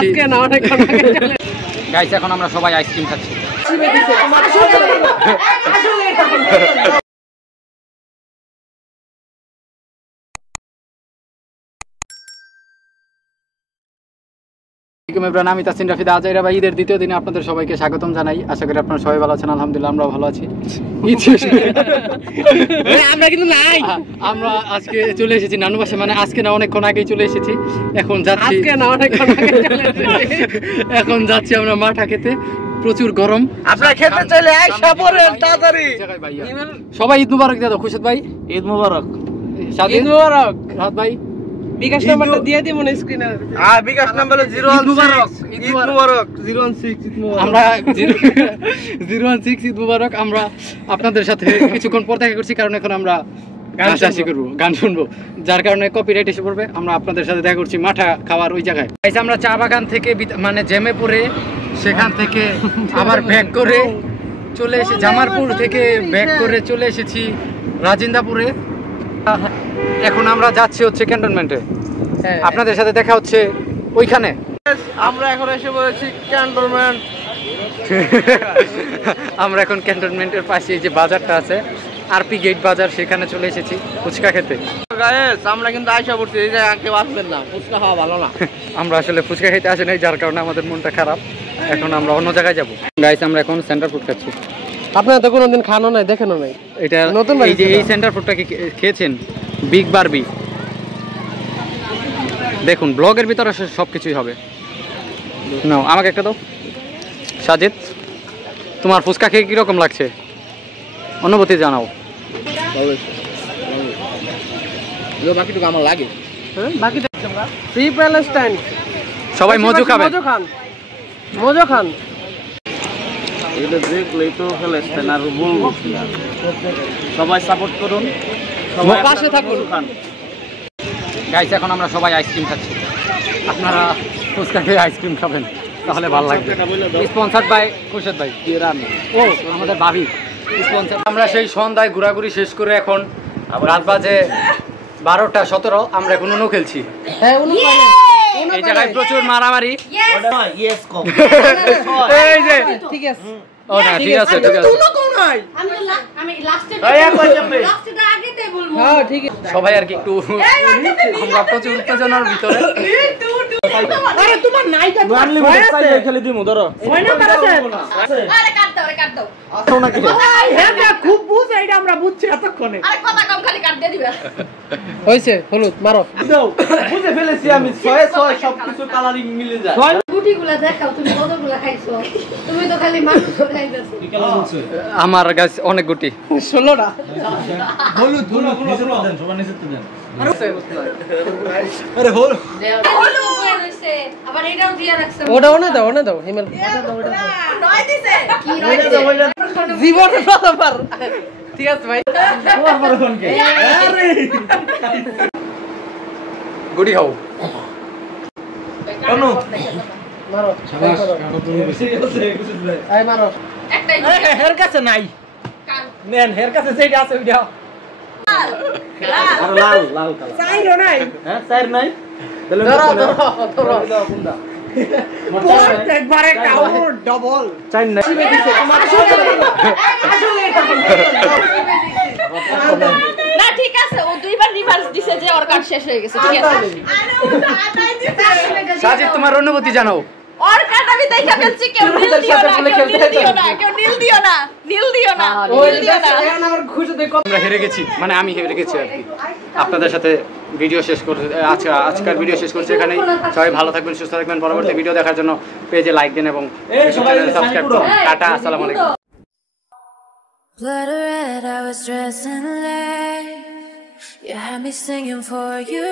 আজকে না অনেক গাইস এখন আমরা সবাই আইসক্রিম খাচ্ছি। আমি তাসিন রাফিদ। আজ এরা ঈদের দ্বিতীয় দিনে আপনাদের সবাইকে স্বাগতম জানাই। আশা করি আপনারা সবাই ভালো আছেন। আলহামদুলিল্লাহ আমরাও ভালো আছি। ঈদ শেষ আমরা কিন্তু নাই, আমরা আজকে চলে এসেছি নানু বাসায়, মানে আজকে না অনেকক্ষণ আগেই চলে এসেছি। এখন যাচ্ছি, আজকে না অনেকক্ষণ আগে চলে এসেছি। এখন যাচ্ছি আমরা মাঠা খেতে। প্রচুর গরম, আপনারা খেতে চলে আইসা পড়েন তাড়াতাড়ি। সবাই ঈদ মুবারক দাদা। খুশিদ ভাই ঈদ মুবারক। ঈদ মুবারক। রাত ভাই বিকাশ নাম্বারটা দিয়ে দিই মনে স্ক্রিনে। বিকাশ নাম্বার হলো 016 ঈদ মুবারক 016 ঈদ মুবারক। আমরা 016 ঈদ মুবারক। আমরা আপনাদের সাথে কিছুক্ষণ পর দেখা করছি, কারণ এখন আমরা গান শুনবো, যার কারণে কপিরাইট এসে পড়বে। আমরা আপনাদের সাথে দেখা করছি মাঠা খাওয়ার ওই জায়গায়। আমরা চা বাগান থেকে মানে জ্যামে পড়ে সেখান থেকে আবার ব্যাক করে চলে এসে জামালপুর থেকে ব্যাক করে চলে এসেছি রাজিন্দাপুরে। এখন আমরা যাচ্ছি হচ্ছে ক্যান্টনমেন্টে। আপনাদের সাথে দেখা হচ্ছে ওইখানে। আমরা এখন এসে পড়েছি ক্যান্টনমেন্ট। আমরা এখন ক্যান্টনমেন্টের পাশে যে বাজারটা আছে আরপি গেট বাজার, সেখানে চলে এসেছি ফুচকা খেতে। গাইস আমরা কিন্তু আইসা পড়ছি, এই জায়গা কেউ আসবেন না, ফুচকা খাওয়া ভালো না। আমরা আসলে ফুচকা খেতে আসি নাই, যার কারণে আমাদের মনটা খারাপ। এখন আমরা অন্য জায়গায় যাবো। গাইস আমরা এখন সেন্টার ফুড খাচ্ছি। আপনারা তো কোনোদিন খানো নাই, দেখেনও নাই। এটা নতুন এই যে এই সেন্টার ফুডটা কি খেয়েছেন? Big Barbie. দেখুন ব্লগের ভিতরে সবকিছুই হবে। নাও আমাকে একটা দাও। সাজিদ, তোমার ফুচকা খেয়ে কিরকম লাগছে অনুভূতি জানাও। বাকিটুকু আমার লাগে, বাকিটা ফ্রি প্যালেস্টাইন। সবাই মজু খাবেন, মজু খান। এটা দেখলেই তো প্যালেস্টাইন আর বলবো না। সবাই সাপোর্ট করুন, সবাই পাশে থাকুন। গাইস এখন আমরা সবাই আইসক্রিম খাচ্ছি। আপনারা ফুচকা খেয়ে আইসক্রিম খাবেন, তাহলে ভালো লাগবে। স্পন্সার্ড বাই খুরশেদ ভাই। ও আমাদের ভাবি স্পন্সার। আমরা সেই সন্ধ্যায় ঘোরাঘুরি শেষ করে এখন রাত বাজে 12:17। আমরা এখন উনো খেলছি। এই জায়গায় প্রচুর মারামারি। এই যে ঠিক আছে। ও না ঠিক আছে, ঠিক আছে। সবাই আর কি একটু আমরা প্রচুর উত্তেজনার ভিতরে। খেলে দিমু ধরো। খুব বুঝ, এইটা আমরা বুঝছি এতক্ষণে। হয়েছে হলুদ মারো। বুঝে ফেলেছি আমি, 6 সবকিছু কালারিং মিলে যায়। গুটিগুলা দেখাও, তুমি কতগুলা খাইছো? তুমি তো খালি মাংস খাইতেছো। আমার গাছ অনেক গুটি। 16টা হলুদ হলুদ নিচে দেন, সবার নিচে দেন। আরে হল আবার এটাও দিয়ে রাখছো। ওটা ওনে দাও হিমেল। নয় দিছে কি নয় দিছে? জীবনে প্রথমবার। ঠিক আছে ভাই। গুটি খাও। অনু মারো শাবাশ, কাটো তুমি বেশি আছে কিছু নাই। আই মারো। একটাই হের কাছে নাই, কান নেন হের কাছে যেটা আছে ওইটা। আর লাল লাল কালার চাইরো নাই। হ্যাঁ স্যার নাই তাহলে ধরো দাও কোনটা একবারে কাউর ডাবল চাই না না ঠিক আছে, ও দুইবার রিভার্স দিছে যে ওর কার্ড শেষ হয়ে গেছে। ঠিক আছে, আরে ও তো আটাই দিছে। সাজিদ তোমার অনুভূতি জানাও। ওর কার্ড আমি দেখা ফেলছি। কেউ নীল দিও না, কেউ নীল দিও না, কেউ নীল দিও না, নীল দিও না, নীল দিও না। আমার খুশি দেখো। আমরা হেরে গেছি, মানে আমি হেরে গেছি আর কি। আপনাদের সাথে ভিডিও শেষ করতে আজকের ভিডিও শেষ করছি এখানেই। সবাই ভালো থাকবেন, সুস্থ থাকবেন। পরবর্তী ভিডিও দেখার জন্য পেজে লাইক দিন এবং সাবস্ক্রাইব করুন। টাটা, আসসালামু আলাইকুম। Blood red, I was dressing late. You had me singing for you.